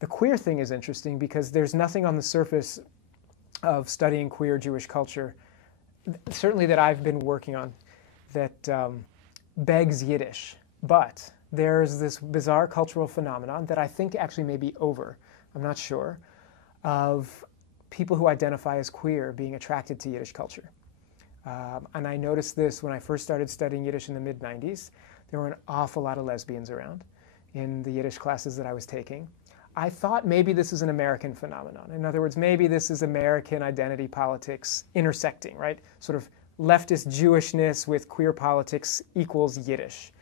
The queer thing is interesting because there's nothing on the surface of studying queer Jewish culture, certainly that I've been working on, that begs Yiddish. But there's this bizarre cultural phenomenon that I think actually may be over, I'm not sure, of people who identify as queer being attracted to Yiddish culture. And I noticed this when I first started studying Yiddish in the mid-90s. There were an awful lot of lesbians around in the Yiddish classes that I was taking. I thought maybe this is an American phenomenon. In other words, maybe this is American identity politics intersecting, right? Sort of leftist Jewishness with queer politics equals Yiddish.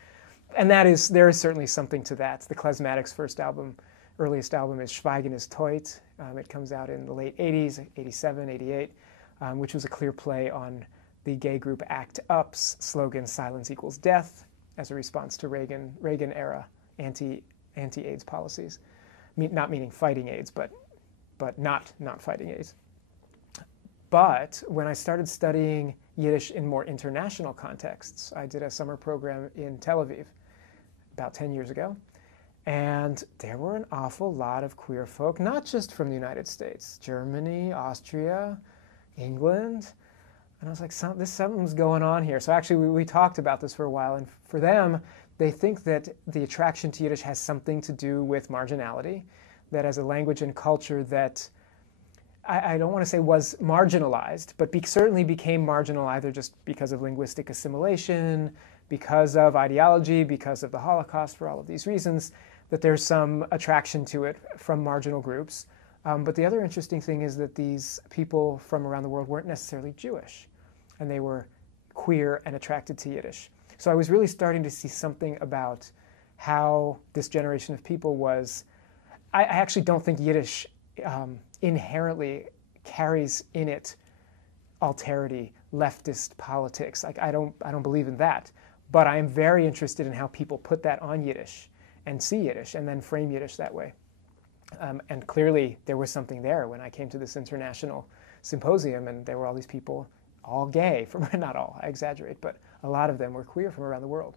And there is certainly something to that. The Klezmatic's first album, earliest album, is Schweigen ist Teut. It comes out in the late 80s, 87, 88, which was a clear play on the gay group ACT UP's slogan, "Silence equals death," as a response to Reagan-era anti-AIDS policies. Not meaning fighting AIDS, but not fighting AIDS. But when I started studying Yiddish in more international contexts, I did a summer program in Tel Aviv about 10 years ago, and there were an awful lot of queer folk, not just from the United States, Germany, Austria, England, and I was like, something's going on here. So actually we talked about this for a while, and for them, they think that the attraction to Yiddish has something to do with marginality, that as a language and culture that I don't want to say was marginalized, but certainly became marginal either just because of linguistic assimilation, because of ideology, because of the Holocaust, for all of these reasons, that there's some attraction to it from marginal groups. But the other interesting thing is that these people from around the world weren't necessarily Jewish, and they were queer and attracted to Yiddish. So I was really starting to see something about how this generation of people was. I actually don't think Yiddish inherently carries in it alterity, leftist politics. Like I don't believe in that. But I am very interested in how people put that on Yiddish and see Yiddish and then frame Yiddish that way. And clearly there was something there when I came to this international symposium, and there were all these people, all gay, not all, I exaggerate, but a lot of them were queer from around the world.